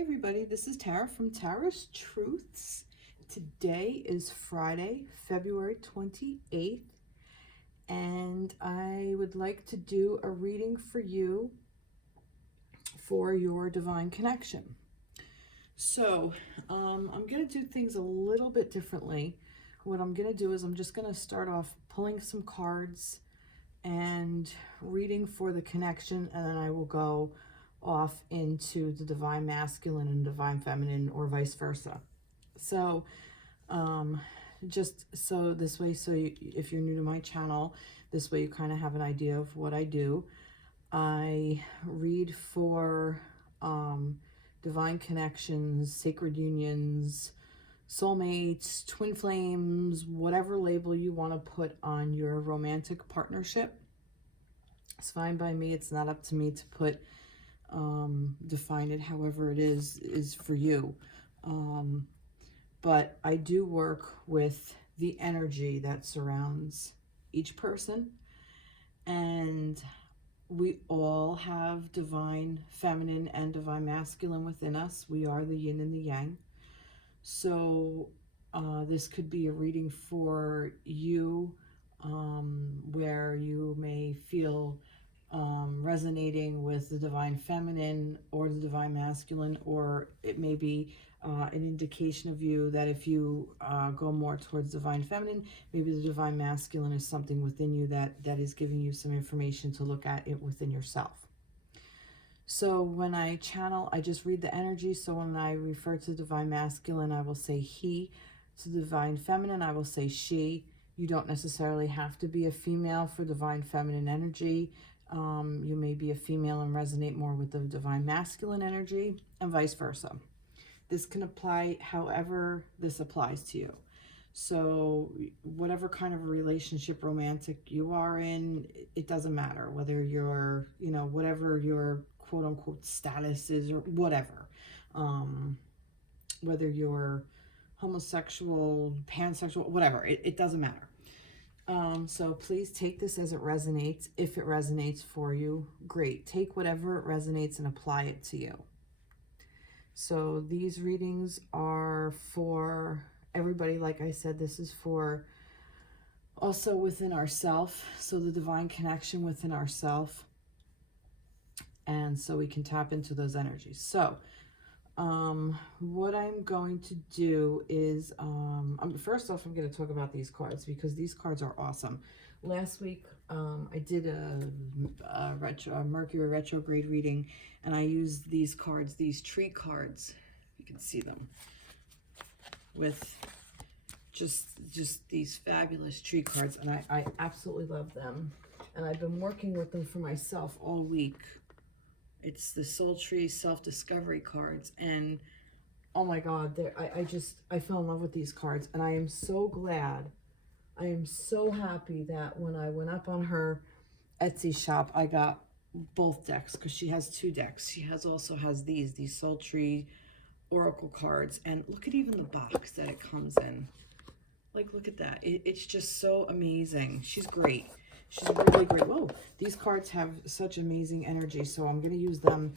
Hey everybody, this is Tara from Tara's Truths. Today is Friday, February 28th, and I would like to do a reading for you for your divine connection. So, I'm going to do things a little bit differently. What I'm going to do is I'm just going to start off pulling some cards and reading for the connection, and then I will go off into the divine masculine and divine feminine, or vice versa. So just so this way, so if you're new to my channel, this way you kind of have an idea of what I do. I read for divine connections, sacred unions, soulmates, twin flames, whatever label you want to put on your romantic partnership. It's fine by me. It's not up to me to put define it however it is for you. But I do work with the energy that surrounds each person, and we all have divine feminine and divine masculine within us. We are the yin and the yang. So this could be a reading for you, where you may feel resonating with the divine feminine or the divine masculine, or it may be an indication of you that if you go more towards divine feminine, maybe the divine masculine is something within you that is giving you some information to look at it within yourself. So when I channel, I just read the energy. So when I refer to divine masculine, I will say he. To divine feminine, I will say she. You don't necessarily have to be a female for divine feminine energy. You may be a female and resonate more with the divine masculine energy, and vice versa. This can apply however this applies to you. So whatever kind of a relationship, romantic, you are in, it doesn't matter whether you're, whatever your quote unquote status is or whatever. Whether you're homosexual, pansexual, whatever, it doesn't matter. So please take this as it resonates. If it resonates for you, great. Take whatever it resonates and apply it to you. So these readings are for everybody. Like I said, this is for also within ourself. So the divine connection within ourself. And so we can tap into those energies. So what I'm going to do is, first off, I'm going to talk about these cards because these cards are awesome. Last week, I did a Mercury retrograde reading, and I used these cards, these tree cards. You can see them with just these fabulous tree cards, and I absolutely love them. And I've been working with them for myself all week. It's the Soul Tree Self-Discovery cards, and oh my God, I fell in love with these cards, and I am so glad. I am so happy that when I went up on her Etsy shop, I got both decks, because she has two decks. She also has these Soul Tree Oracle cards, and look at even the box that it comes in. Like, look at that. It's just so amazing. She's great. She's really great. Whoa, these cards have such amazing energy, so I'm going to use them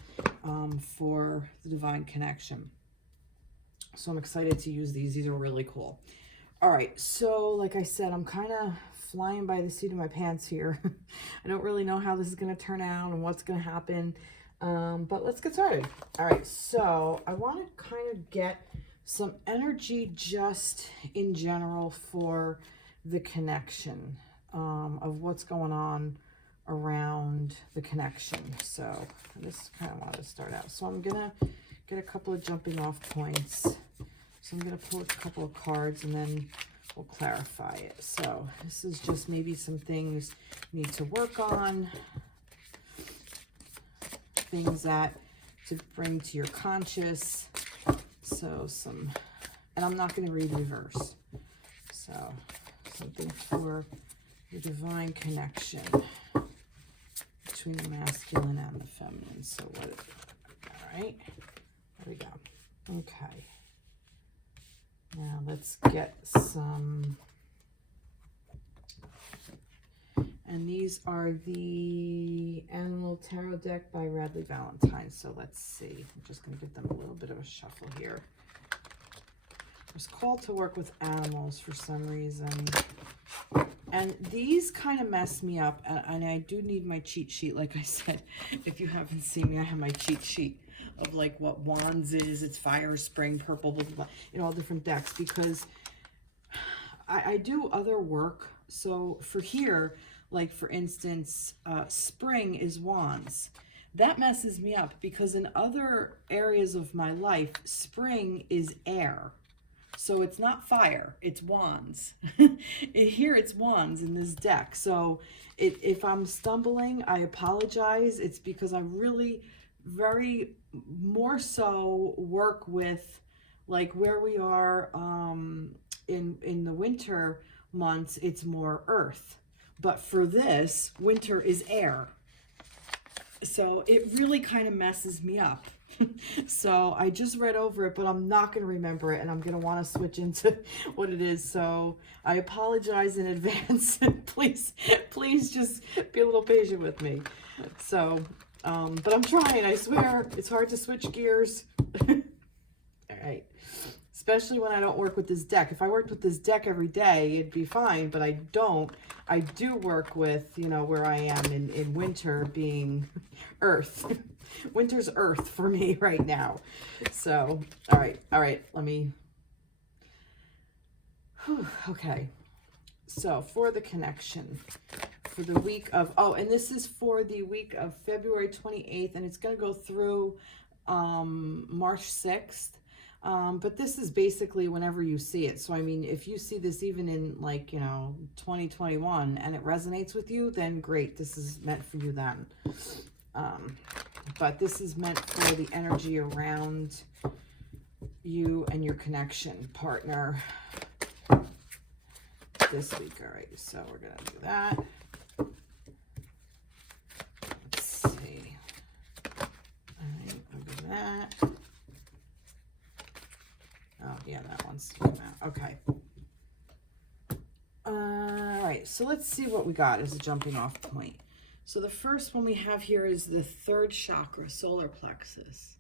for the divine connection. So I'm excited to use these. These are really cool. All right, so like I said, I'm kind of flying by the seat of my pants here. I don't really know how this is going to turn out and what's going to happen, but let's get started. All right, so I want to kind of get some energy just in general for the connection. Of what's going on around the connection. So I just kind of wanted to start out. So I'm going to get a couple of jumping off points. So I'm going to pull a couple of cards and then we'll clarify it. So this is just maybe some things you need to work on. Things that to bring to your conscious. So and I'm not going to read reverse. So something for the divine connection between the masculine and the feminine. So what, all right, there we go. Okay. Now let's get some And these are the Animal Tarot deck by Radley Valentine. So let's see. I'm just going to give them a little bit of a shuffle here. I was called to work with animals for some reason. And these kind of mess me up. And I do need my cheat sheet. Like I said, if you haven't seen me, I have my cheat sheet of like what Wands is. It's fire, spring, purple, blah, blah, blah, in all different decks. Because I do other work. So for here, like for instance, spring is Wands. That messes me up because in other areas of my life, spring is air. So it's not fire, it's Wands. Here it's Wands in this deck. So if I'm stumbling, I apologize. It's because I really very more so work with like where we are in the winter months, it's more earth. But for this, winter is air. So it really kind of messes me up. So I just read over it, but I'm not going to remember it, and I'm going to want to switch into what it is. So I apologize in advance. Please just be a little patient with me. So, but I'm trying, I swear. It's hard to switch gears. All right. Especially when I don't work with this deck. If I worked with this deck every day, it'd be fine, but I don't. I do work with, you know, where I am in winter being earth. Winter's earth for me right now. So, all right, let me, okay. So for the connection, for the week of, oh, and this is for the week of February 28th, and it's going to go through March 6th. But this is basically whenever you see it. So, I mean, if you see this even in like, you know, 2021 and it resonates with you, then great. This is meant for you then. But this is meant for the energy around you and your connection partner this week. All right. So we're going to do that. Let's see. All right. I'll do that. Oh, yeah, that one's okay. All right, so let's see what we got as a jumping off point. So the first one we have here is the third chakra, solar plexus.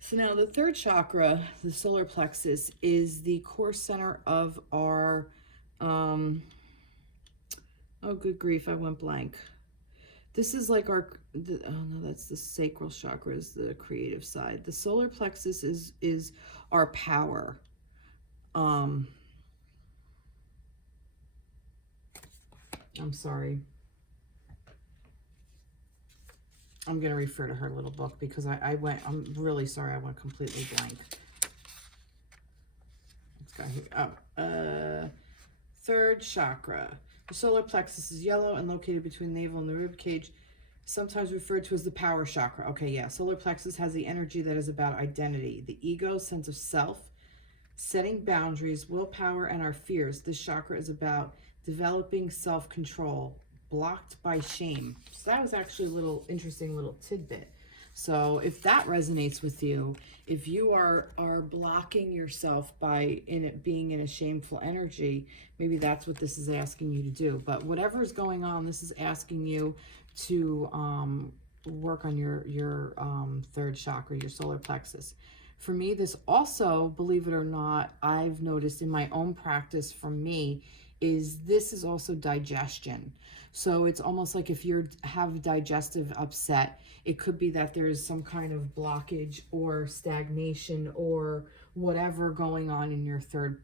So now the third chakra, the solar plexus, is the core center of our, oh, good grief, I went blank. This is like our, oh no, that's the sacral chakra, is the creative side. The solar plexus is our power. I'm sorry. I'm going to refer to her little book because I'm really sorry, I went completely blank. It's got here, third chakra. The solar plexus is yellow and located between the navel and the rib cage, sometimes referred to as the power chakra. Okay, yeah. Solar plexus has the energy that is about identity, the ego, sense of self, setting boundaries, willpower, and our fears. This chakra is about developing self-control, blocked by shame. So that was actually a little interesting little tidbit. So if that resonates with you, if you are blocking yourself by being in a shameful energy, maybe that's what this is asking you to do. But whatever is going on, this is asking you to work on your third chakra, your solar plexus. For me, this also, believe it or not, I've noticed in my own practice for me, this is also digestion. So it's almost like if you have digestive upset, it could be that there's some kind of blockage or stagnation or whatever going on in your third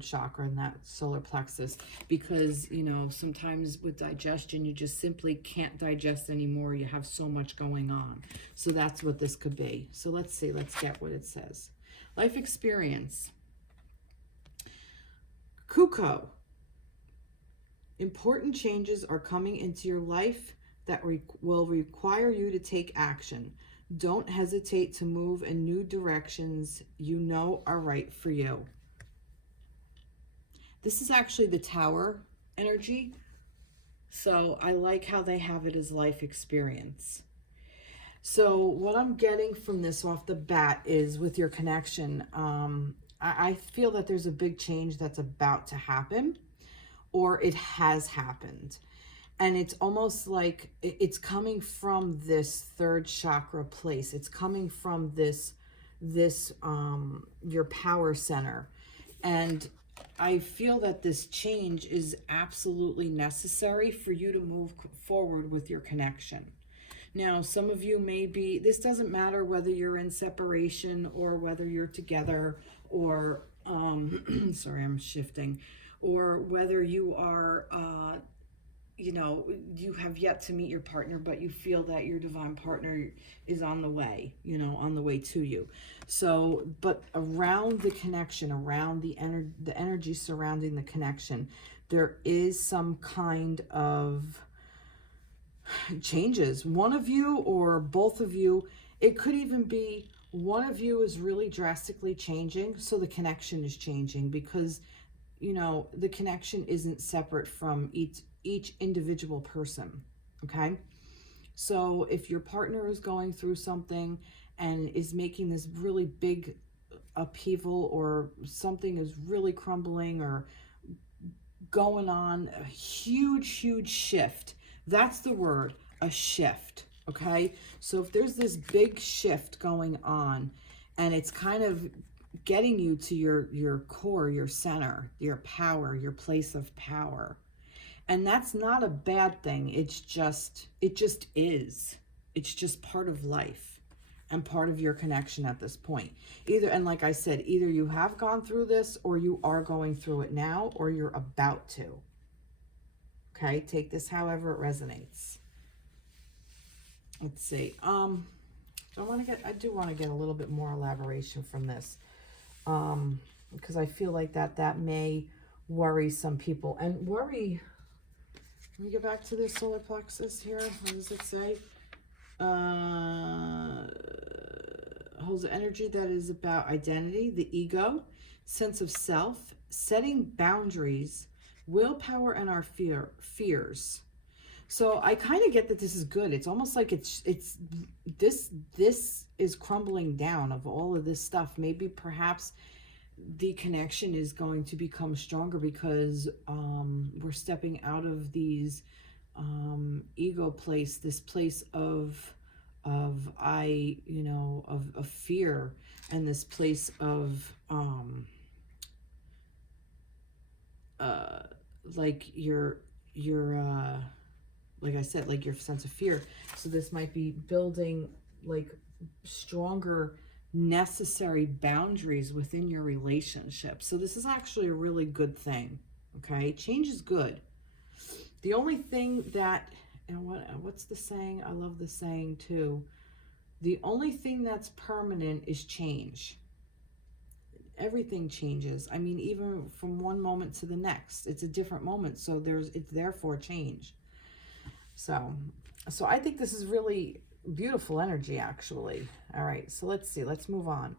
chakra, in that solar plexus. Because, you know, sometimes with digestion, you just simply can't digest anymore. You have so much going on. So that's what this could be. So let's see. Let's get what it says. Life experience. Kuko. Important changes are coming into your life that will require you to take action. Don't hesitate to move in new directions you know are right for you. This is actually the Tower energy. So I like how they have it as life experience. So what I'm getting from this off the bat is with your connection, I feel that there's a big change that's about to happen. or it has happened. And it's almost like it's coming from this third chakra place. It's coming from this your power center. And I feel that this change is absolutely necessary for you to move forward with your connection. Now, some of you may be, this doesn't matter whether you're in separation or whether you're together, or, sorry, I'm shifting, or whether you are, you know, you have yet to meet your partner, but you feel that your divine partner is on the way, you know, on the way to you. So, but around the connection, around the energy surrounding the connection, there is some kind of changes. One of you or both of you, it could even be one of you is really drastically changing, so the connection is changing, because, you know, the connection isn't separate from each individual person. Okay, so if your partner is going through something and is making this really big upheaval, or something is really crumbling or going on, a huge shift, that's the word, a shift. Okay, so if there's this big shift going on and it's kind of getting you to your core, your center, your power, your place of power, and that's not a bad thing. It just is. It's just part of life and part of your connection at this point. Either, and like I said, either you have gone through this, or you are going through it now, or you're about to. Okay, take this however it resonates. Let's see. I do want to get a little bit more elaboration from this, because I feel like that may worry some people. And worry, let me get back to this solar plexus here. What does it say? Holds the energy that is about identity, the ego, sense of self, setting boundaries, willpower, and our fears. So I kind of get that this is good. It's almost like this is crumbling down of all of this stuff. Maybe perhaps the connection is going to become stronger, because we're stepping out of these ego place, this place of fear, and this place of like your like I said, like your sense of fear. So this might be building like stronger, necessary boundaries within your relationship. So this is actually a really good thing. Okay, change is good. The only thing that, and what's the saying? I love the saying too. The only thing that's permanent is change. Everything changes. I mean, even from one moment to the next, it's a different moment. So it's therefore change. So I think this is really beautiful energy, actually. All right, so let's see. Let's move on.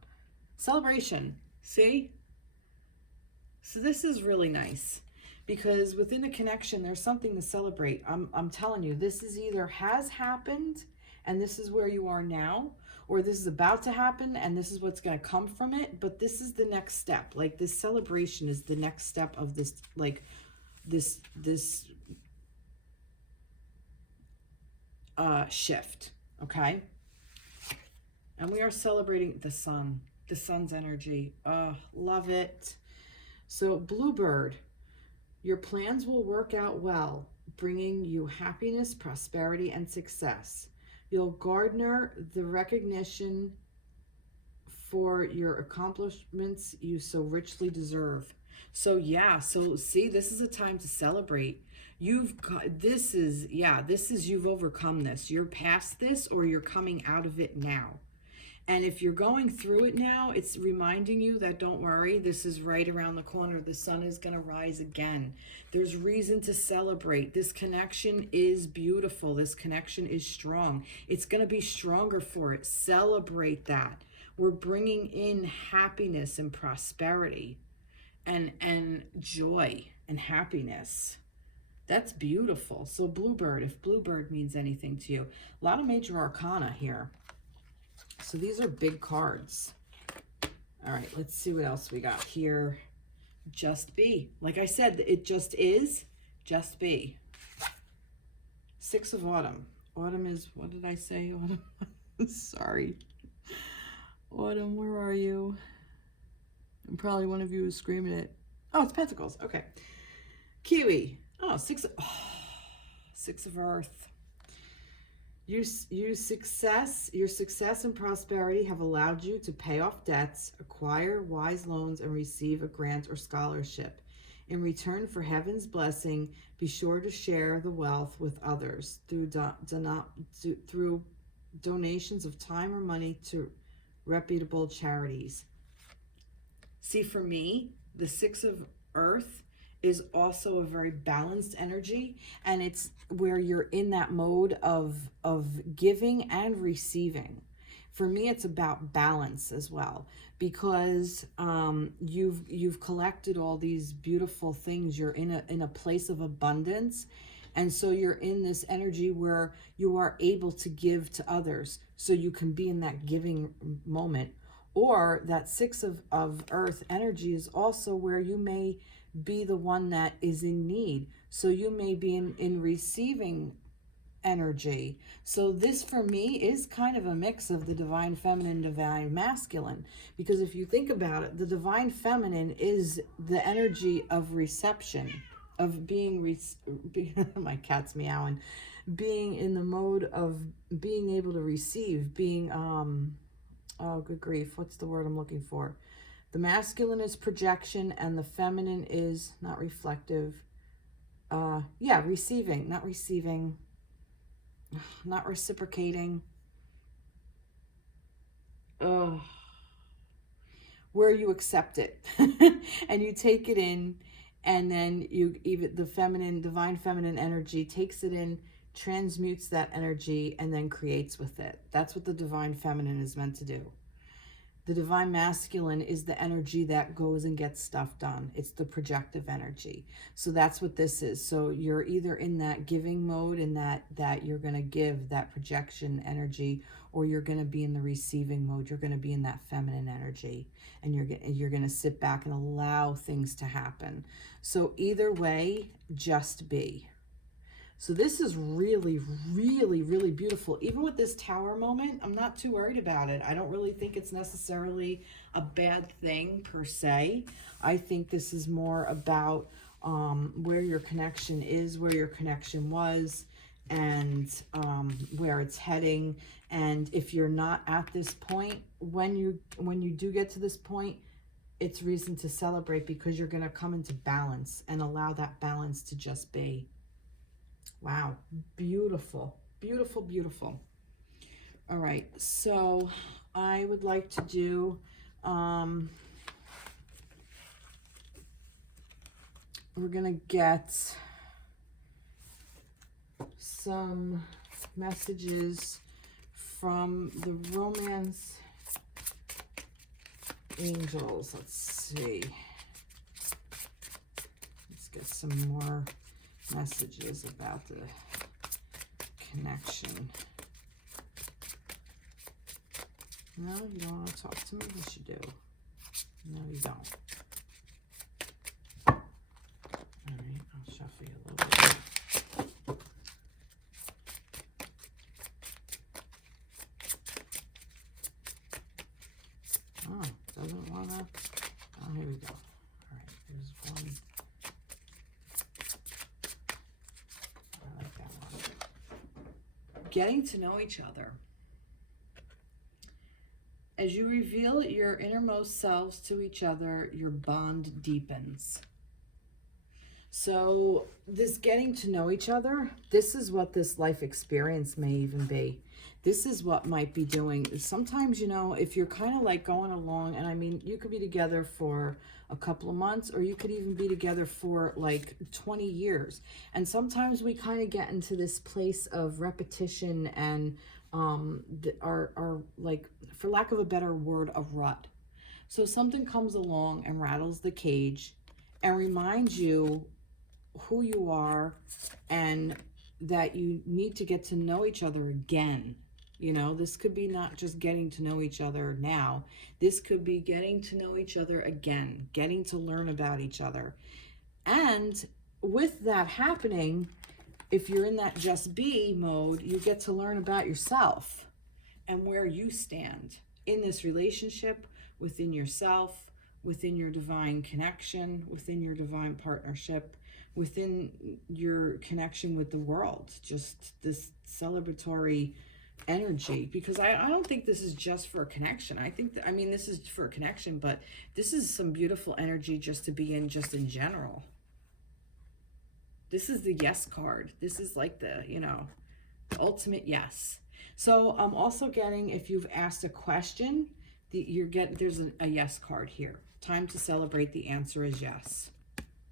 Celebration. See? So this is really nice, because within a connection, there's something to celebrate. I'm telling you, this is either has happened and this is where you are now, or this is about to happen and this is what's going to come from it. But this is the next step. Like, this celebration is the next step of this, like this shift. Okay, and we are celebrating the sun's energy. Love it. So Bluebird, your plans will work out well, bringing you happiness, prosperity, and success. You'll garner the recognition for your accomplishments you so richly deserve. So yeah, so see, this is a time to celebrate. You've overcome this. You're past this, or you're coming out of it now. And if you're going through it now, it's reminding you that don't worry, this is right around the corner. The sun is going to rise again. There's reason to celebrate. This connection is beautiful. This connection is strong. It's going to be stronger for it. Celebrate that. We're bringing in happiness and prosperity and joy and happiness. That's beautiful. So Bluebird, if Bluebird means anything to you, a lot of major arcana here. So these are big cards. All right, let's see what else we got here. Just be. Like I said, it just is. Just be. 6 of Autumn. Autumn is, what did I say? Autumn. Sorry. Autumn, where are you? And probably one of you is screaming it. Oh, it's Pentacles. Okay. Kiwi. Oh, 6 of Earth. Your success and prosperity have allowed you to pay off debts, acquire wise loans, and receive a grant or scholarship. In return for heaven's blessing, be sure to share the wealth with others through donations of time or money to reputable charities. See, for me, the 6 of Earth is also a very balanced energy, and it's where you're in that mode of giving and receiving. For me, it's about balance as well, because you've collected all these beautiful things. You're in a place of abundance, and so you're in this energy where you are able to give to others, so you can be in that giving moment. Or that 6 of Earth energy is also where you may be the one that is in need. So you may be in receiving energy. So this for me is kind of a mix of the divine feminine, divine masculine. Because if you think about it, the divine feminine is the energy of reception, of being, my cat's meowing, being in the mode of being able to receive, being, oh, good grief, what's the word I'm looking for? The masculine is projection, and the feminine is not reflective. Yeah, receiving, not receiving, not reciprocating. Where you accept it and you take it in, and then the feminine, divine feminine energy takes it in, transmutes that energy, and then creates with it. That's what the divine feminine is meant to do. The divine masculine is the energy that goes and gets stuff done. It's the projective energy. So that's what this is. So you're either in that giving mode, and that you're going to give that projection energy, or you're going to be in the receiving mode. You're going to be in that feminine energy, and you're going to sit back and allow things to happen. So either way, just be. So this is really, really, really beautiful. Even with this tower moment, I'm not too worried about it. I don't really think it's necessarily a bad thing per se. I think this is more about where your connection is, where your connection was, and where it's heading. And if you're not at this point, when you do get to this point, it's reason to celebrate, because you're going to come into balance and allow that balance to just be. Wow, beautiful, beautiful, beautiful. All right, so I would like to do we're gonna get some messages from the romance angels. Let's see. Let's get some more messages about the connection. No, you don't want to talk to me? Yes, you do. No, you don't. All right, I'll shuffle you a little bit. Oh, doesn't want to. Oh, here we go. All right, here's one. Getting to know each other. As you reveal your innermost selves to each other, your bond deepens. So this getting to know each other, this is what this life experience may even be. This is what might be doing. Sometimes, you know, if you're kind of like going along, and I mean, you could be together for a couple of months, or you could even be together for like 20 years. And sometimes we kind of get into this place of repetition and our like, for lack of a better word, a rut. So something comes along and rattles the cage and reminds you who you are, and that you need to get to know each other again. You know, this could be not just getting to know each other now. This could be getting to know each other again, getting to learn about each other. And with that happening, if you're in that just be mode, you get to learn about yourself and where you stand in this relationship, within yourself, within your divine connection, within your divine partnership, within your connection with the world. Just this celebratory energy, because I don't think this is just for a connection. I think that, I mean, this is for a connection, but this is some beautiful energy just to be in, just in general. This is the yes card. This is like the, you know, the ultimate yes. So I'm also getting, if you've asked a question, there's a yes card here. Time to celebrate. The answer is yes.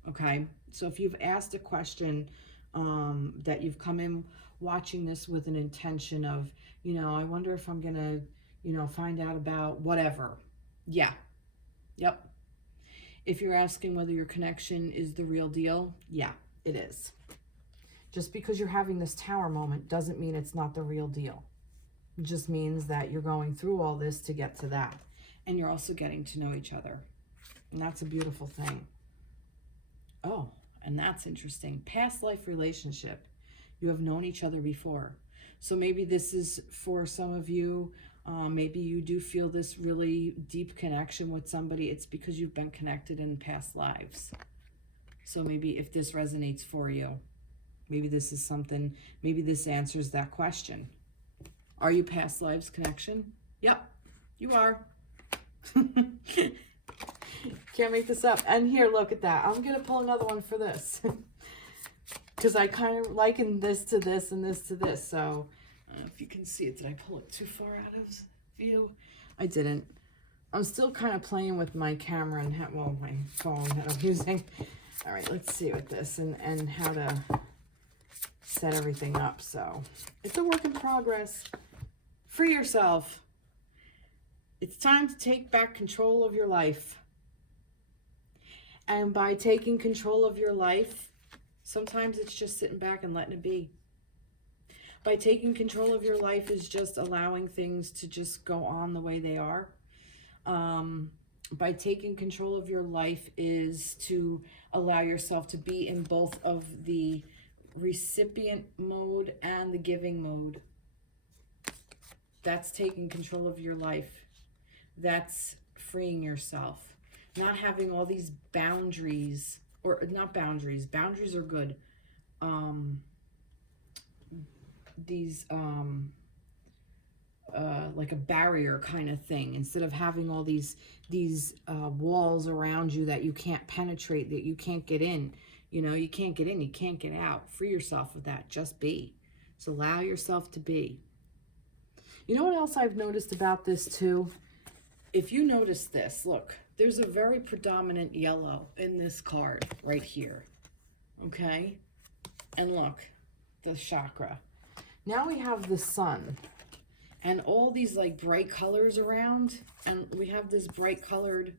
Okay. So if you've asked a question, that you've come in watching this with an intention of, you know, I wonder if I'm gonna, you know, find out about whatever. Yeah. Yep. If you're asking whether your connection is the real deal, yeah, it is. Just because you're having this tower moment doesn't mean it's not the real deal. It just means that you're going through all this to get to that. And you're also getting to know each other. And that's a beautiful thing. Oh, and that's interesting. Past life relationship. You have known each other before. So maybe this is for some of you. Maybe you do feel this really deep connection with somebody. It's because you've been connected in past lives. So maybe if this resonates for you, maybe this is something, maybe this answers that question. Are you past lives connection? Yep, you are. Can't make this up. And here, look at that. I'm going to pull another one for this. Because I kind of liken this to this and this to this. So if you can see it, did I pull it too far out of view? I didn't. I'm still kind of playing with my camera and my phone that I'm using. All right, let's see with this and how to set everything up. So it's a work in progress. Free yourself. It's time to take back control of your life. And by taking control of your life, sometimes it's just sitting back and letting it be. By taking control of your life is just allowing things to just go on the way they are. By taking control of your life is to allow yourself to be in both of the recipient mode and the giving mode. That's taking control of your life. That's freeing yourself. Not having all these boundaries, or not boundaries. Boundaries are good. Like a barrier kind of thing, instead of having all these walls around you that you can't penetrate, that you can't get in. You know, you can't get in, you can't get out. Free yourself of that. Just be. So allow yourself to be. You know what else I've noticed about this too? If you notice this, look, there's a very predominant yellow in this card right here. Okay? And look, the chakra. Now we have the sun. And all these like bright colors around. And we have this bright colored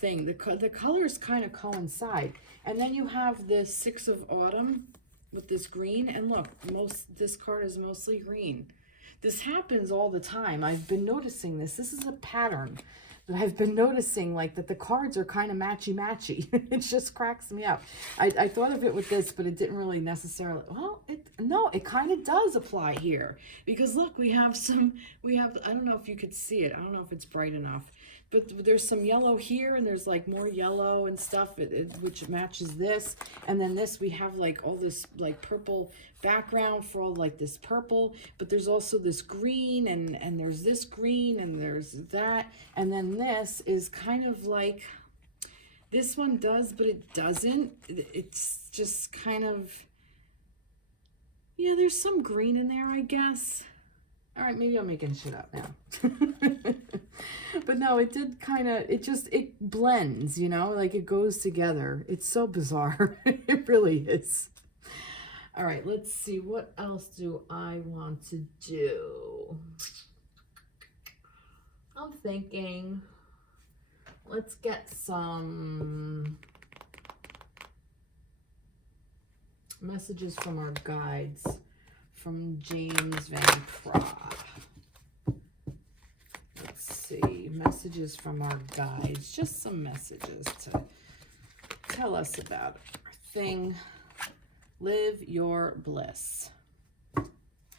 thing. The colors kind of coincide. And then you have the 6 of autumn with this green. And look, this card is mostly green. This happens all the time. I've been noticing this. This is a pattern that I've been noticing, like that the cards are kind of matchy-matchy. It just cracks me up. I thought of it with this, but it didn't really necessarily, well, it kind of does apply here. Because look, I don't know if you could see it. I don't know if it's bright enough. But there's some yellow here, and there's like more yellow and stuff, which matches this. And then this, we have like all this like purple background for all like this purple. But there's also this green, and there's this green, and there's that. And then this is kind of like, this one does, but it doesn't. It's just kind of, yeah, there's some green in there, I guess. All right, maybe I'm making shit up now. But no, it did kind of, it blends, you know, like it goes together. It's so bizarre. It really is. All right, let's see. What else do I want to do? I'm thinking, let's get some messages from our guides from James Van Praag. Let's see, messages from our guides. Just some messages to tell us about our thing. Live your bliss.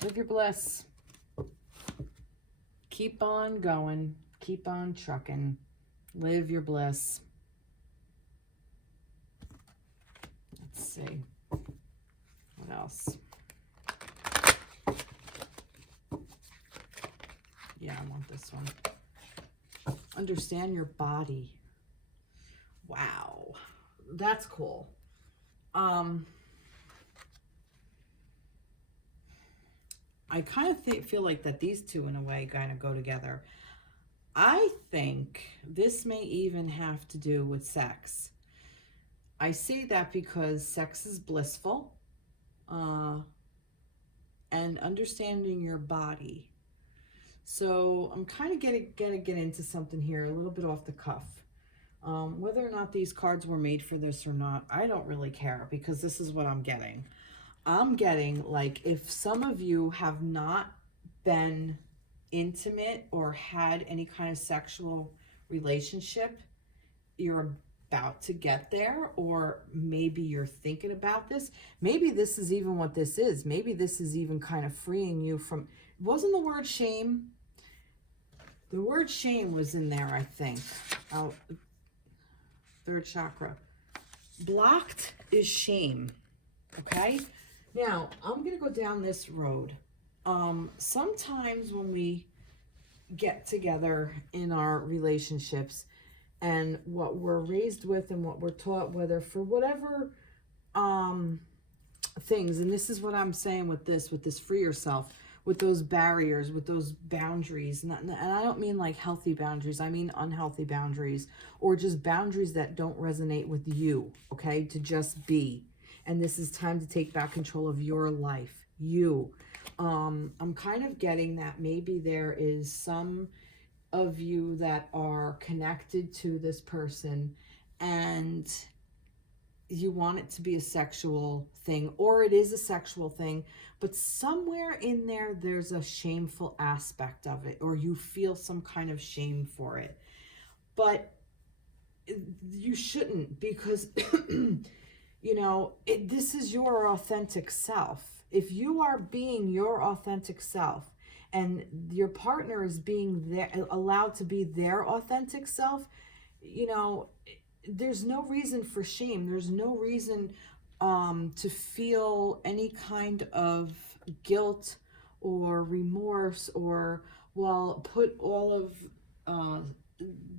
Live your bliss. Keep on going. Keep on trucking. Live your bliss. Let's see. What else? Yeah, I want this one. Understand your body. Wow. That's cool. I kind of feel like that these two in a way kind of go together. I think this may even have to do with sex. I say that because sex is blissful, and understanding your body. So I'm kind of gonna get into something here a little bit off the cuff. Whether or not these cards were made for this or not, I don't really care, because this is what I'm getting. I'm getting, like, if some of you have not been intimate or had any kind of sexual relationship, you're about to get there, or maybe you're thinking about this. Maybe this is even what this is. Maybe this is even kind of freeing you from, wasn't the word shame? The word shame was in there, I think. Third chakra. Blocked is shame. Okay? Now, I'm going to go down this road. Sometimes when we get together in our relationships, and what we're raised with and what we're taught, whether for whatever things, and this is what I'm saying with this free yourself, with those barriers, with those boundaries, and I don't mean like healthy boundaries, I mean unhealthy boundaries, or just boundaries that don't resonate with you, okay, to just be. And this is time to take back control of your life, you. I'm kind of getting that maybe there is some of you that are connected to this person and you want it to be a sexual thing, or it is a sexual thing, but somewhere in there, there's a shameful aspect of it, or you feel some kind of shame for it. But you shouldn't, because you know, this is your authentic self. If you are being your authentic self and your partner is being allowed to be their authentic self, you know, there's no reason for shame. There's no reason to feel any kind of guilt or remorse, or, well, put all of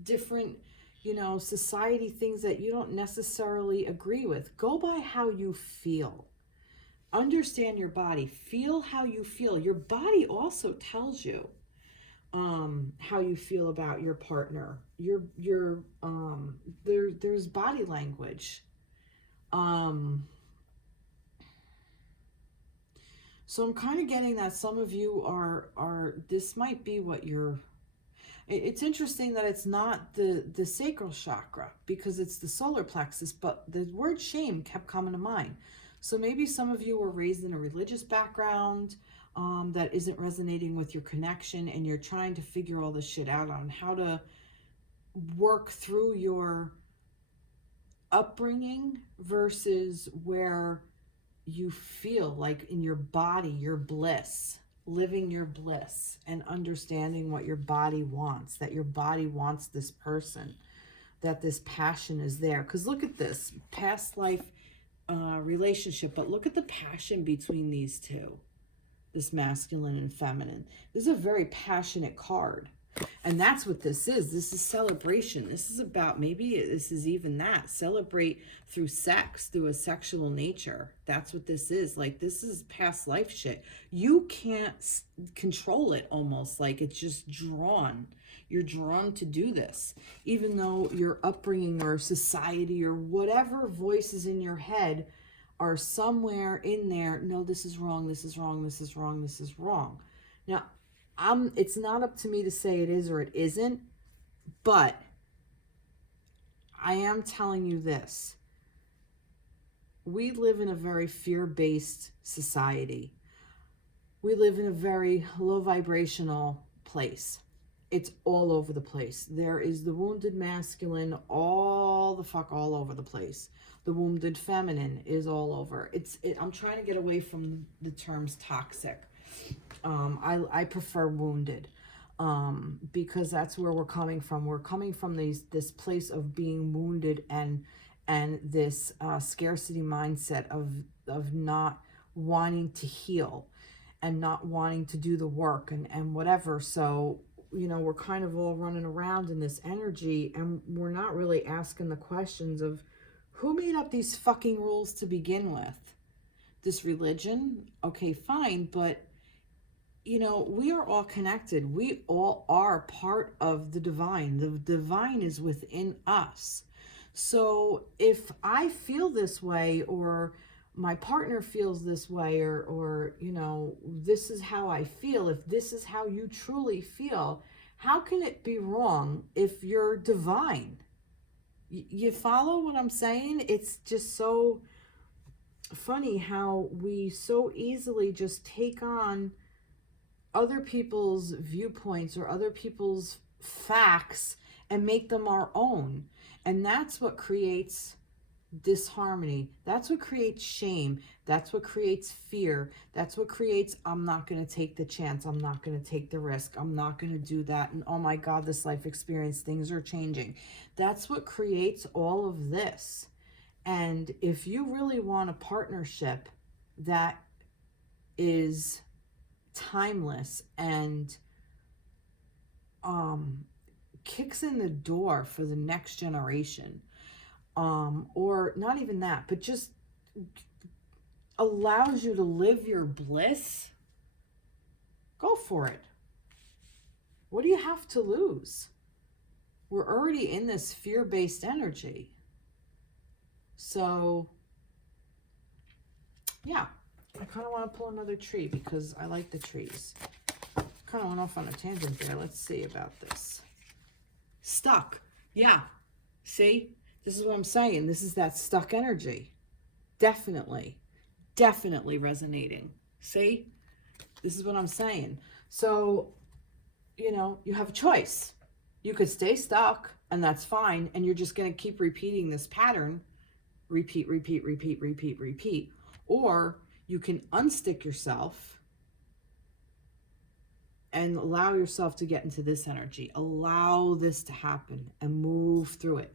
different, you know, society things that you don't necessarily agree with. Go by how you feel. Understand your body. Feel how you feel. Your body also tells you how you feel about your partner. There's body language. So I'm kind of getting that some of you are this might be what you're. It's interesting that it's not the sacral chakra, because it's the solar plexus, but the word shame kept coming to mind. So maybe some of you were raised in a religious background that isn't resonating with your connection, and you're trying to figure all this shit out on how to work through your upbringing versus where you feel like in your body, your bliss. Living your bliss and understanding what your body wants, that your body wants this person, that this passion is there. Because look at this past life relationship, but look at the passion between these two, this masculine and feminine. This is a very passionate card. And that's what this is. This is celebration. This is about, maybe this is even that. Celebrate through sex, through a sexual nature. That's what this is. Like, this is past life shit. You can't control it, almost like it's just drawn. You're drawn to do this. Even though your upbringing or society or whatever voices in your head are somewhere in there, no, this is wrong, this is wrong, this is wrong, this is wrong. Now, it's not up to me to say it is or it isn't, but I am telling you this. We live in a very fear-based society. we live in a very low vibrational place. It's all over the place. There is the wounded masculine all the fuck all over the place. The wounded feminine is all over. I'm trying to get away from the terms toxic. I prefer wounded, because that's where we're coming from. We're coming from this place of being wounded and this scarcity mindset of not wanting to heal and not wanting to do the work and whatever. So, you know, we're kind of all running around in this energy, and we're not really asking the questions of who made up these fucking rules to begin with. This religion, okay, fine, but you know, we are all connected. We all are part of the divine. The divine is within us. So if I feel this way, or my partner feels this way, or you know, this is how I feel, if this is how you truly feel, how can it be wrong if you're divine? You follow what I'm saying? It's just so funny how we so easily just take on other people's viewpoints or other people's facts and make them our own. And that's what creates disharmony. That's what creates shame. That's what creates fear. That's what creates, I'm not going to take the chance. I'm not going to take the risk. I'm not going to do that. And oh my God, this life experience, things are changing. That's what creates all of this. And if you really want a partnership that is timeless and kicks in the door for the next generation, or not even that, but just allows you to live your bliss, go for it. What do you have to lose? We're already in this fear-based energy. So yeah, I kind of want to pull another tree because I like the trees. Kind of went off on a tangent there. Let's see about this. Stuck. Yeah. See? This is what I'm saying. This is that stuck energy. Definitely. Definitely resonating. See? This is what I'm saying. So, you know, you have a choice. You could stay stuck, and that's fine, and you're just going to keep repeating this pattern. Repeat, repeat, repeat, repeat, repeat. Or you can unstick yourself and allow yourself to get into this energy. Allow this to happen and move through it.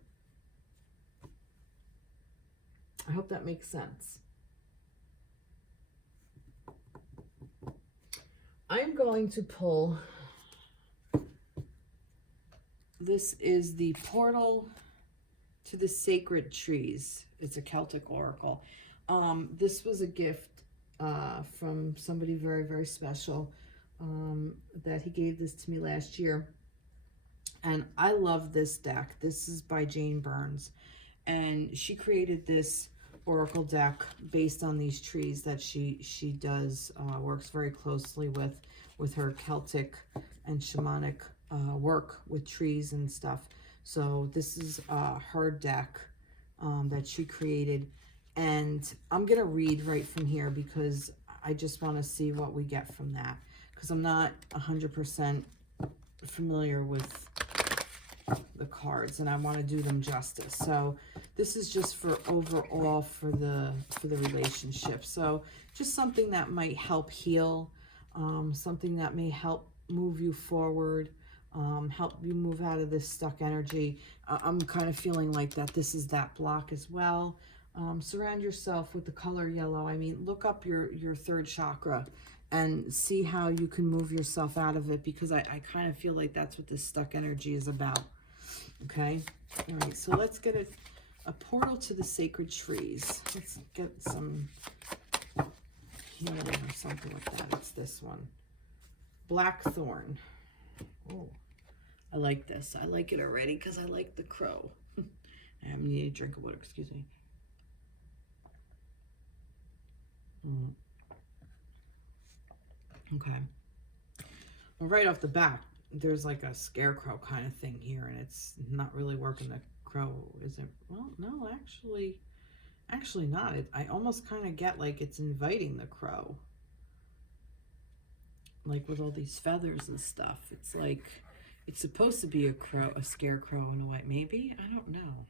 I hope that makes sense. I'm going to pull, this is the portal to the sacred trees. It's a Celtic Oracle. This was a gift from somebody very, very special, that he gave this to me last year. And I love this deck. This is by Jane Burns. And she created this oracle deck based on these trees that she does, works very closely with her Celtic and shamanic work with trees and stuff. So this is her deck that she created. And I'm going to read right from here because I just want to see what we get from that. Because I'm not 100% familiar with the cards and I want to do them justice. So this is just for overall for the relationship. So just something that might help heal, something that may help move you forward, help you move out of this stuck energy. I'm kind of feeling like that this is that block as well. Surround yourself with the color yellow. I mean, look up your third chakra and see how you can move yourself out of it, because I kind of feel like that's what this stuck energy is about. Okay? All right, so let's get a portal to the sacred trees. Let's get some healing or something like that. It's this one. Blackthorn. Oh, I like this. I like it already because I like the crow. I need a drink of water, excuse me. Okay. Well, right off the bat, there's like a scarecrow kind of thing here, and it's not really working the crow, is it? Well, no, actually not. I almost kind of get like it's inviting the crow. like with all these feathers and stuff. It's like, it's supposed to be a crow, a scarecrow in a way. Maybe? I don't know.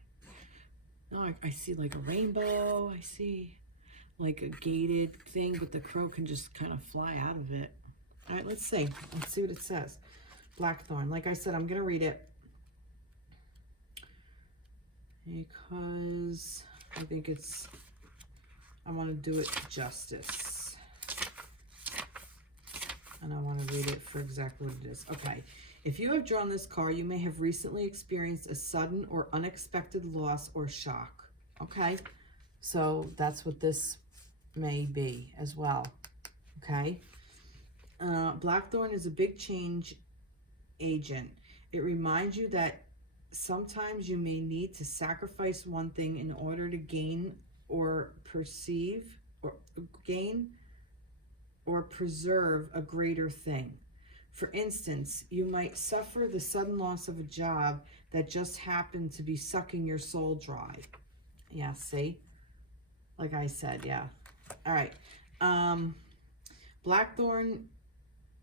No, I see like a rainbow. I see like a gated thing, but the crow can just kind of fly out of it. All right, let's see. Let's see what it says. Blackthorn. Like I said, I'm going to read it because I think it's, I want to do it justice. And I want to read it for exactly what it is. Okay. If you have drawn this card, you may have recently experienced a sudden or unexpected loss or shock. Okay. So that's what this may be as well. Okay. Blackthorn is a big change agent. It reminds you that sometimes you may need to sacrifice one thing in order to gain or preserve a greater thing. For instance, you might suffer the sudden loss of a job that just happened to be sucking your soul dry. Yeah, see? Like I said, yeah. All right. Blackthorn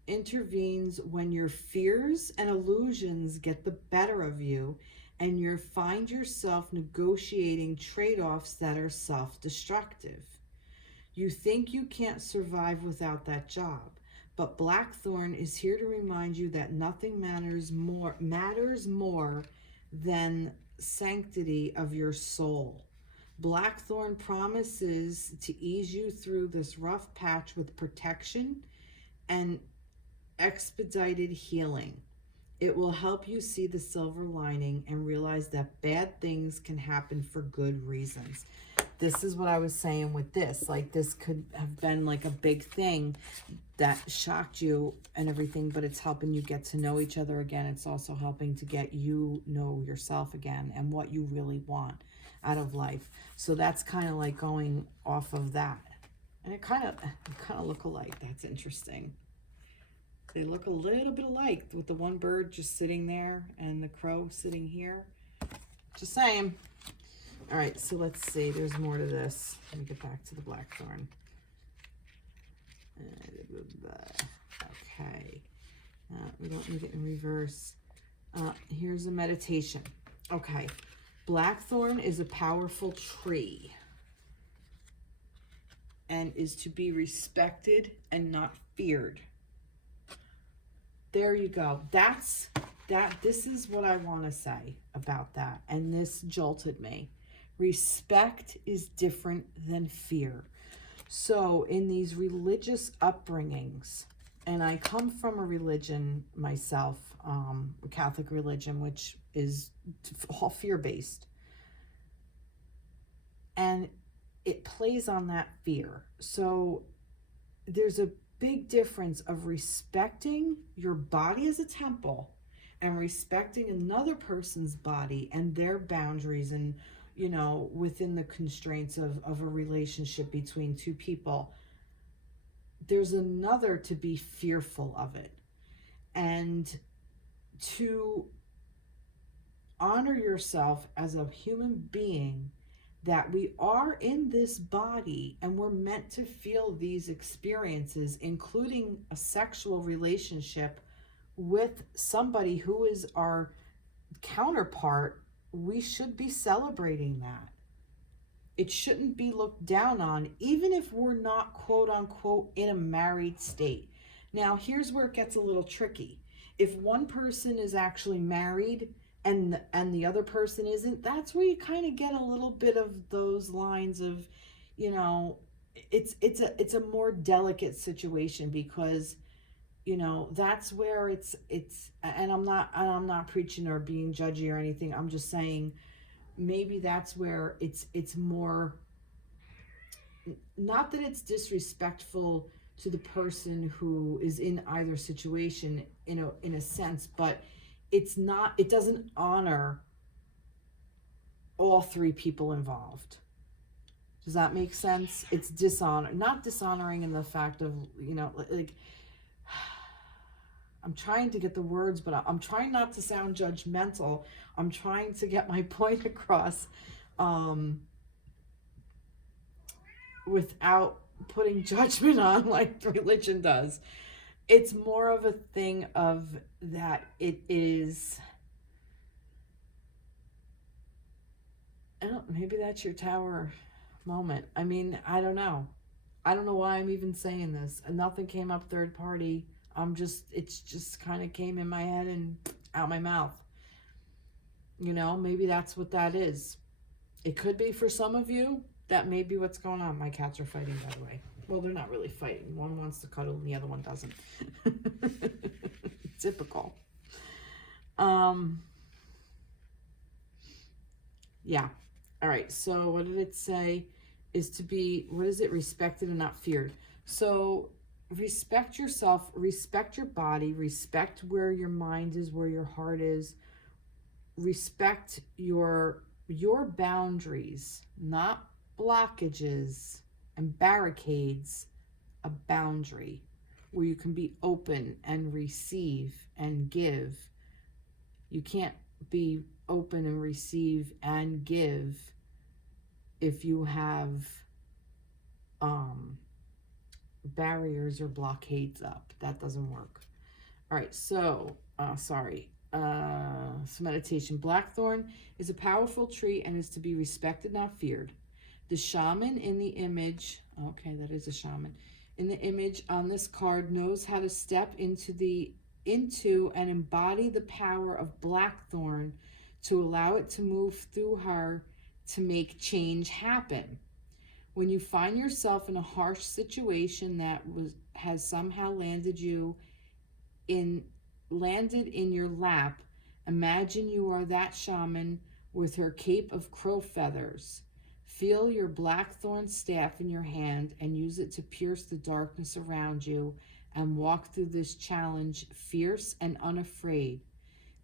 intervenes when your fears and illusions get the better of you and you find yourself negotiating trade-offs that are self-destructive. You think you can't survive without that job, but Blackthorn is here to remind you that nothing matters more than sanctity of your soul. Blackthorn promises to ease you through this rough patch with protection and expedited healing. It will help you see the silver lining and realize that bad things can happen for good reasons. This is what I was saying with this. Like, this could have been like a big thing that shocked you and everything, but it's helping you get to know each other again. It's also helping to get you know yourself again and what you really want out of life. So that's kind of like going off of that. And it kind of look alike. That's interesting. They look a little bit alike with the one bird just sitting there and the crow sitting here. Just saying. All right, so let's see. There's more to this. Let me get back to the Blackthorn. Okay. We don't need it in reverse. Here's a meditation. Okay. Blackthorn is a powerful tree and is to be respected and not feared. There you go. This is what I want to say about that. And this jolted me. Respect is different than fear. So in these religious upbringings, and I come from a religion myself, a Catholic religion, which is all fear-based. And it plays on that fear. So there's a big difference of respecting your body as a temple and respecting another person's body and their boundaries and, you know, within the constraints of a relationship between two people. There's another to be fearful of it and to honor yourself as a human being, that we are in this body and we're meant to feel these experiences, including a sexual relationship with somebody who is our counterpart. We should be celebrating that. It shouldn't be looked down on, even if we're not quote unquote in a married state. Now, here's where it gets a little tricky. If one person is actually married and the other person isn't, that's where you kind of get a little bit of those lines of, you know, it's a more delicate situation because, you know, that's where it's and I'm not preaching or being judgy or anything. I'm just saying maybe that's where it's more, not that it's disrespectful to the person who is in either situation in a sense, but it doesn't honor all three people involved. Does that make sense? It's not dishonoring in the fact of, you know, like, I'm trying to get the words, but I'm trying not to sound judgmental. I'm trying to get my point across without putting judgment on like religion does. it's more of a thing of that it is, I don't, maybe that's your Tower moment. I mean, I don't know. I don't know why I'm even saying this. And nothing came up third party. It's just kind of came in my head and out my mouth. You know, maybe that's what that is. It could be for some of you. That may be what's going on. My cats are fighting, by the way. Well, they're not really fighting. One wants to cuddle and the other one doesn't. Typical. Yeah. All right. So what did it say? Is to be, what is it? Respected and not feared. So respect yourself, respect your body, respect where your mind is, where your heart is. Respect your boundaries, not blockages and barricades. A boundary where you can be open and receive and give. You can't be open and receive and give if you have barriers or blockades up. That doesn't work. All right, so so meditation. Blackthorn is a powerful tree and is to be respected, not feared. The shaman in the image, okay, that is a shaman, in the image on this card knows how to step into and embody the power of blackthorn to allow it to move through her to make change happen. When you find yourself in a harsh situation that has somehow landed in your lap, imagine you are that shaman with her cape of crow feathers. Feel your blackthorn staff in your hand and use it to pierce the darkness around you and walk through this challenge fierce and unafraid.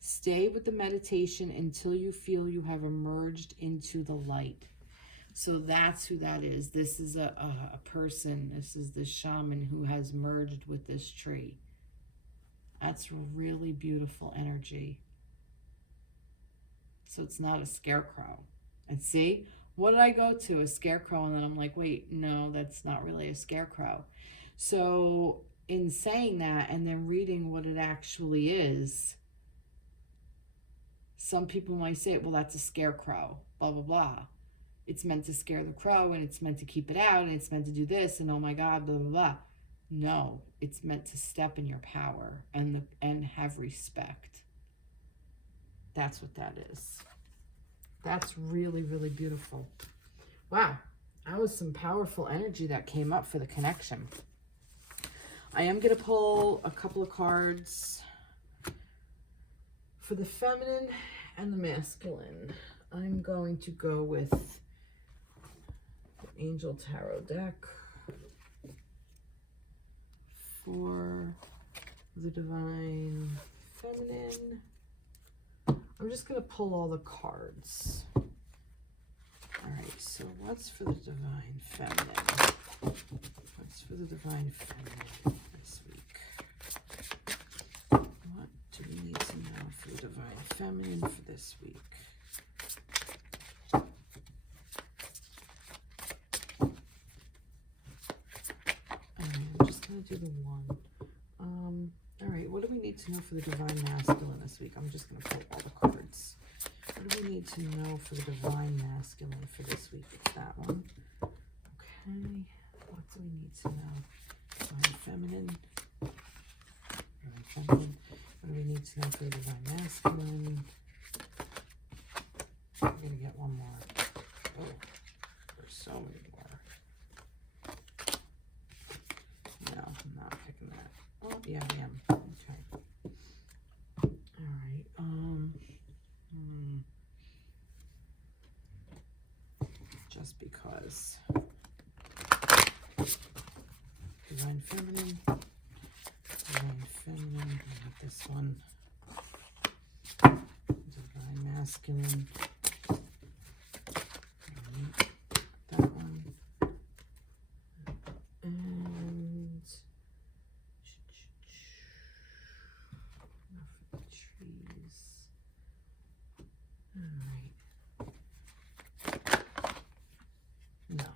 Stay with the meditation until you feel you have emerged into the light. So that's who that is. This is a person. This is the shaman who has merged with this tree. That's really beautiful energy. So it's not a scarecrow. And see, what did I go to? A scarecrow. And then I'm like, wait, no, that's not really a scarecrow. So in saying that and then reading what it actually is, some people might say, well, that's a scarecrow, blah, blah, blah. It's meant to scare the crow and it's meant to keep it out and it's meant to do this and oh my God, blah, blah, blah. No, it's meant to step in your power and have respect. That's what that is. That's really, really beautiful. Wow, that was some powerful energy that came up for the connection. I am going to pull a couple of cards for the feminine and the masculine. I'm going to go with the Angel Tarot deck for the Divine Feminine. I'm just going to pull all the cards. All right, so what's for the Divine Feminine? What's for the Divine Feminine this week? What do we need to know for the Divine Feminine for this week? I'm just going to do the one. All right, what do we need to know for the Divine Masculine this week? I'm just going to pull all the cards. What do we need to know for the Divine Masculine for this week? It's that one. Okay, what do we need to know? Divine Feminine. Divine Feminine. What do we need to know for the Divine Masculine? We're going to get one more. Oh, there's so many more. No, I'm not picking that. Oh, yeah, I am. Okay. All right. Just because. Divine Feminine. Divine Feminine. I got this one. Divine Masculine. That one. And trees. All right. No.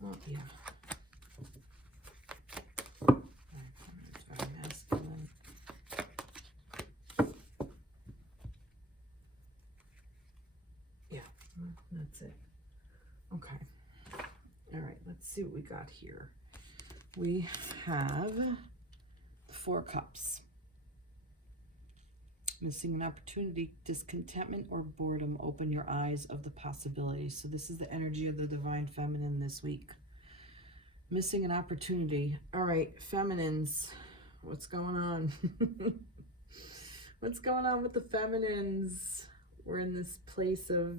Well, yeah. Divine That's it. Okay. All right, let's see what we got here. We have the 4 cups. Missing an opportunity, discontentment, or boredom. Open your eyes of the possibilities. So this is the energy of the divine feminine this week. Missing an opportunity. All right, feminines, what's going on? What's going on with the feminines? We're in this place of,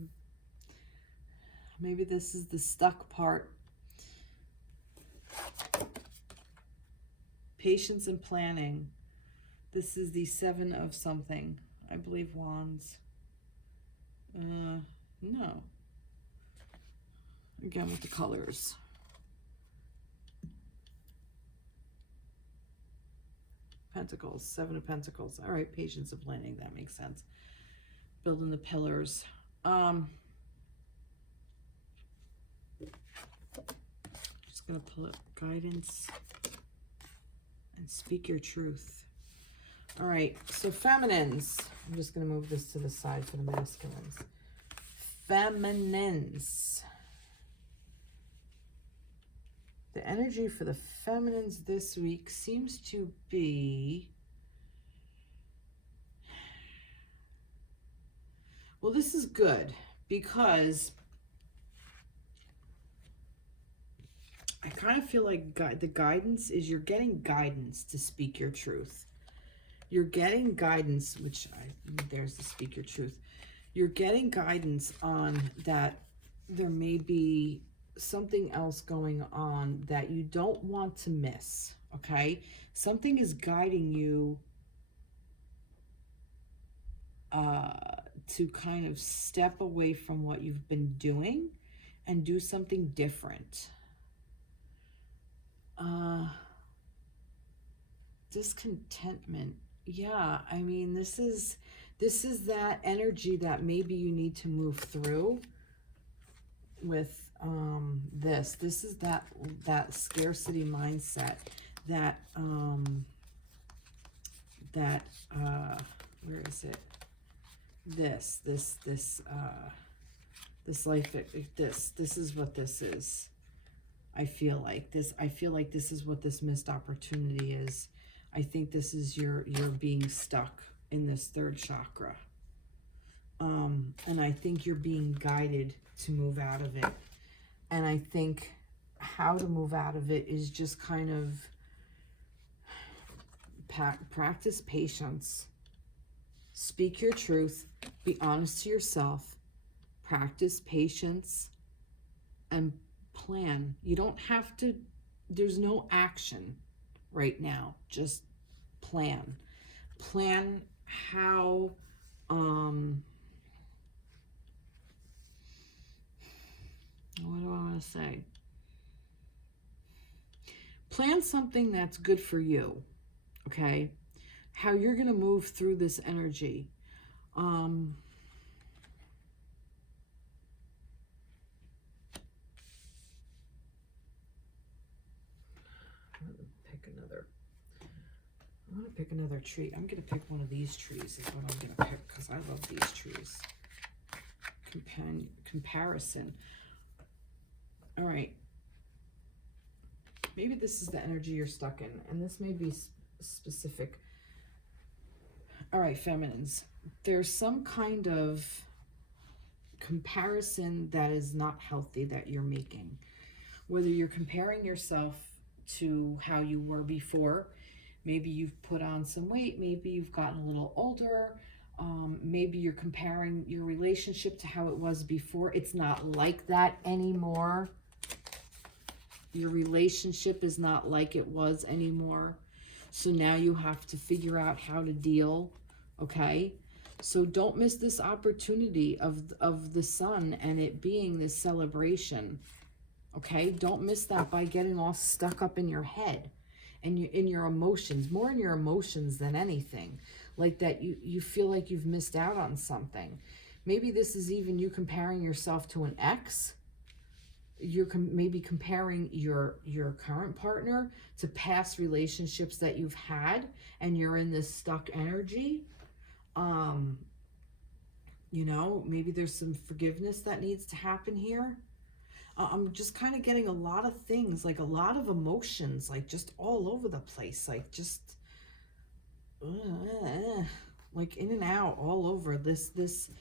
maybe this is the stuck part. Patience and planning. This is the 7 of something. I believe wands. No. Again with the colors. Pentacles, 7 of Pentacles. All right, patience and planning. That makes sense. Building the pillars. Just going to pull up guidance and speak your truth. All right, so feminines. I'm just going to move this to the side for the masculines. Feminines. The energy for the feminines this week seems to be, well, this is good because I kind of feel like the guidance is you're getting guidance to speak your truth. You're getting guidance, which there's the speak your truth. You're getting guidance on that there may be something else going on that you don't want to miss, okay? Something is guiding you to kind of step away from what you've been doing and do something different. Discontentment. Yeah, I mean, this is that energy that maybe you need to move through with this. This is that scarcity mindset, that where is it? This life, this is what this is. I feel like this is what this missed opportunity is. I think this is you're being stuck in this 3rd chakra. And I think you're being guided to move out of it. And I think how to move out of it is just kind of practice patience. Speak your truth. Be honest to yourself. Practice patience and plan. You don't have to, there's no action right now. Just plan. Plan how, what do I want to say? Plan something that's good for you, okay? How you're going to move through this energy. I'm going to pick another tree. I'm going to pick one of these trees is what I'm going to pick because I love these trees. Comparison. All right. Maybe this is the energy you're stuck in, and this may be specific. All right, feminines. There's some kind of comparison that is not healthy that you're making. Whether you're comparing yourself to how you were before, maybe you've put on some weight, maybe you've gotten a little older, maybe you're comparing your relationship to how it was before. It's not like that anymore. Your relationship is not like it was anymore. So now you have to figure out how to deal, okay? So don't miss this opportunity of the sun and it being this celebration, okay? Don't miss that by getting all stuck up in your head and in your emotions, more in your emotions than anything. Like that you feel like you've missed out on something. Maybe this is even you comparing yourself to an ex. You're maybe comparing your current partner to past relationships that you've had, and you're in this stuck energy. You know, maybe there's some forgiveness that needs to happen here. I'm just kind of getting a lot of things, like a lot of emotions, like just all over the place, like just like in and out all over this.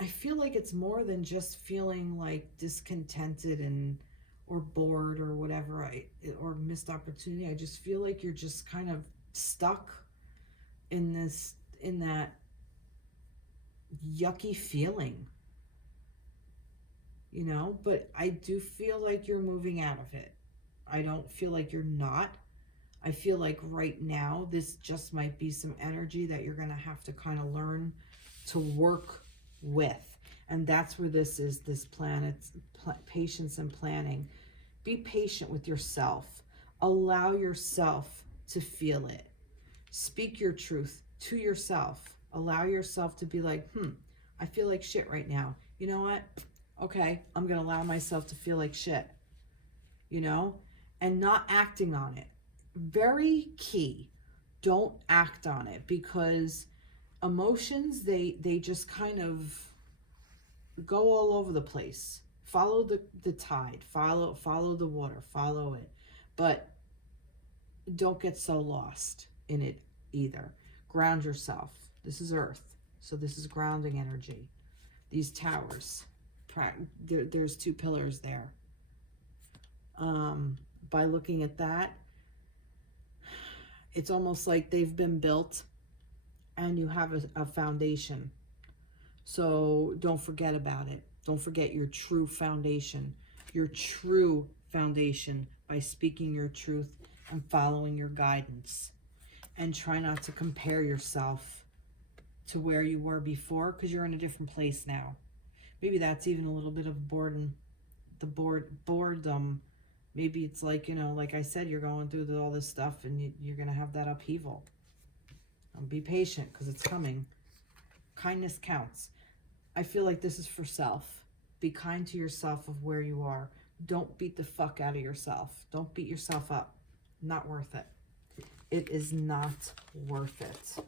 I feel like it's more than just feeling like discontented and or bored or whatever, or missed opportunity. I just feel like you're just kind of stuck in that yucky feeling, you know, but I do feel like you're moving out of it. I don't feel like you're not. I feel like right now this just might be some energy that you're going to have to kind of learn to work with. And that's where this is, this planet's patience and planning. Be patient with yourself. Allow yourself to feel it. Speak your truth to yourself. Allow yourself to be like, I feel like shit right now. You know what? Okay, I'm going to allow myself to feel like shit. You know? And not acting on it. Very key. Don't act on it, because emotions, they just kind of go all over the place. Follow the tide. Follow the water. Follow it. But don't get so lost in it either. Ground yourself. This is earth. So this is grounding energy. These towers. There's two pillars there. By looking at that, it's almost like they've been built and you have a foundation. So don't forget about it. Don't forget your true foundation. Your true foundation by speaking your truth and following your guidance. And try not to compare yourself to where you were before, because you're in a different place now. Maybe that's even a little bit of boredom. Maybe it's like, you know, like I said, you're going through all this stuff and you're going to have that upheaval. Be patient, because it's coming. Kindness counts. I feel like this is for self. Be kind to yourself of where you are. Don't beat the fuck out of yourself. Don't beat yourself up. Not worth it. It is not worth it.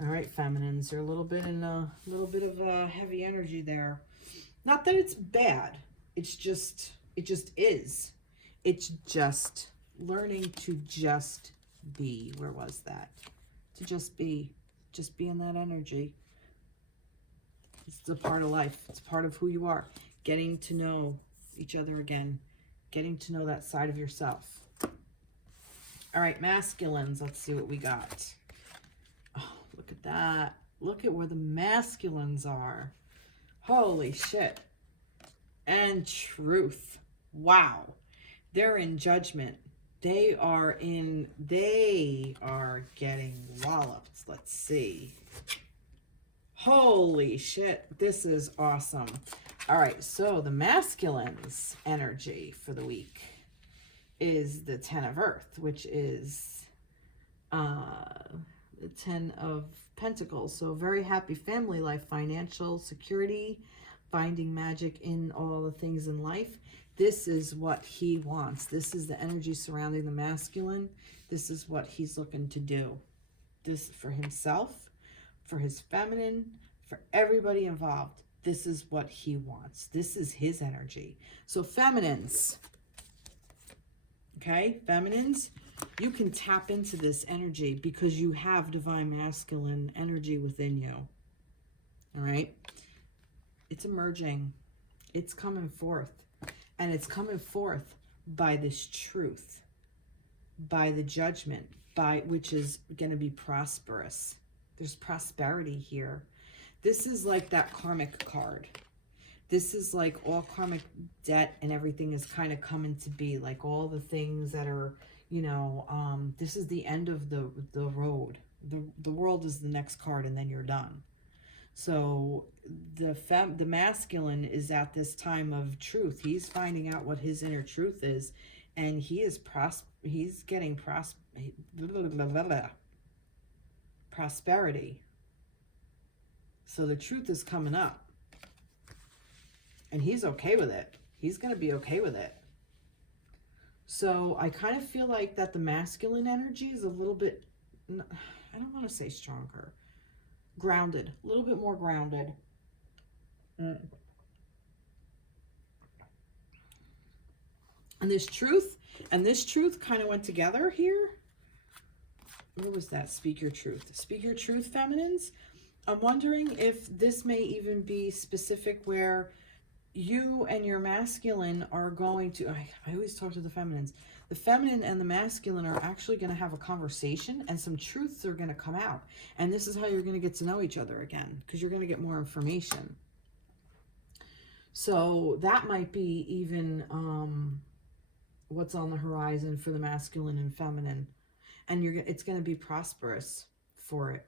All right, feminines, you're a little bit of heavy energy there. Not that it's bad. It just is. It's just learning to just be. Where was that? To just be in that energy. It's a part of life. It's part of who you are. Getting to know each other again. Getting to know that side of yourself. All right, masculines. Let's see what we got. Oh, look at that. Look at where the masculines are. Holy shit. And truth. Wow. They're in judgment. They are getting walloped. Let's see. Holy shit. This is awesome. All right. So the masculine's energy for the week is the 10 of Earth, which is the 10 of Pentacles. So very happy family life, financial security, finding magic in all the things in life. This is what he wants. This is the energy surrounding the masculine. This is what he's looking to do. This for himself, for his feminine, for everybody involved. This is what he wants. This is his energy. So feminines, okay, feminines, you can tap into this energy because you have divine masculine energy within you. All right? It's emerging. It's coming forth. And it's coming forth by this truth, by the judgment, which is going to be prosperous. There's prosperity here. This is like that karmic card. This is like all karmic debt and everything is kind of coming to be, like all the things that are, you know, this is the end of the road. The world is the next card and then you're done. So the masculine is at this time of truth. He's finding out what his inner truth is, and he is getting prosperity. So the truth is coming up, and he's okay with it. He's going to be okay with it. So I kind of feel like that the masculine energy is a little bit, I don't want to say stronger. grounded, a little bit more grounded. And this truth kind of went together here. What was that? Speak your truth. Speak your truth, feminines. I'm wondering if this may even be specific where you and your masculine are going to, I always talk to the feminines. The feminine and the masculine are actually going to have a conversation, and some truths are going to come out. And this is how you're going to get to know each other again, because you're going to get more information. So that might be even what's on the horizon for the masculine and feminine. And it's going to be prosperous for it.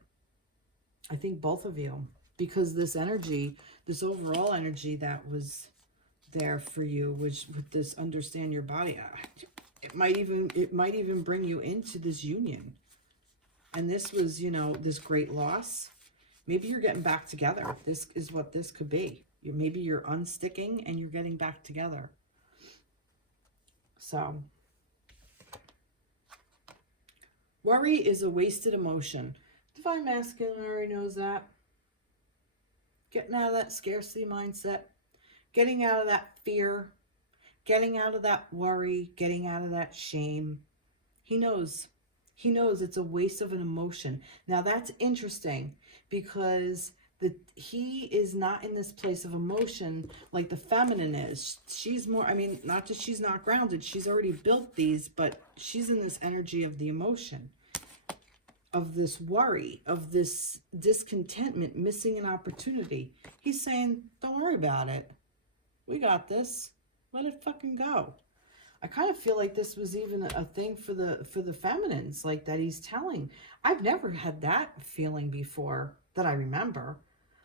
I think both of you, because this energy, this overall energy that was there for you, which with this understand your body, it might even bring you into this union. And this was, you know, this great loss. Maybe you're getting back together. This is what this could be. Maybe you're unsticking and you're getting back together. So, worry is a wasted emotion. Divine Masculine already knows that. Getting out of that scarcity mindset, getting out of that fear, getting out of that worry, getting out of that shame. He knows. He knows it's a waste of an emotion. Now that's interesting, because he is not in this place of emotion like the feminine is. She's more, I mean, not that she's not grounded. She's already built these, but she's in this energy of the emotion, of this worry, of this discontentment, missing an opportunity. He's saying, don't worry about it. We got this. Let it fucking go. I kind of feel like this was even a thing for the feminines, like that he's telling. I've never had that feeling before that I remember.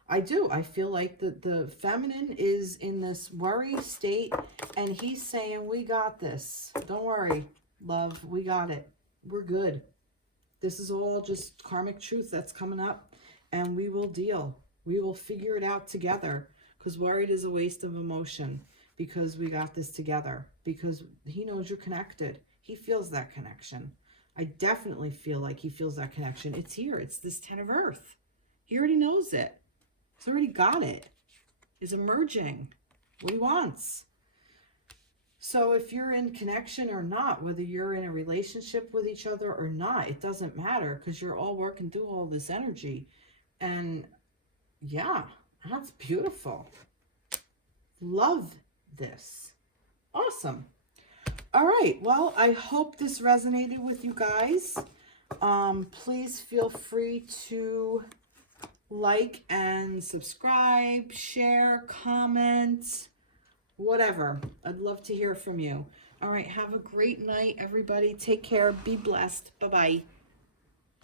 I do. I feel like the feminine is in this worry state, and he's saying, we got this. Don't worry, love. We got it. We're good. This is all just karmic truth that's coming up, and we will deal. We will figure it out together, because worried is a waste of emotion, because we got this together, because he knows you're connected. He feels that connection. I definitely feel like he feels that connection. It's here. It's this 10 of Earth. He already knows it. He's already got it. He's emerging what he wants. So if you're in connection or not, whether you're in a relationship with each other or not, it doesn't matter, because you're all working through all this energy. And yeah, that's beautiful. Love this. Awesome. All right. Well, I hope this resonated with you guys. Please feel free to like and subscribe, share, comment, whatever. I'd love to hear from you. All right. Have a great night, everybody. Take care. Be blessed. Bye-bye.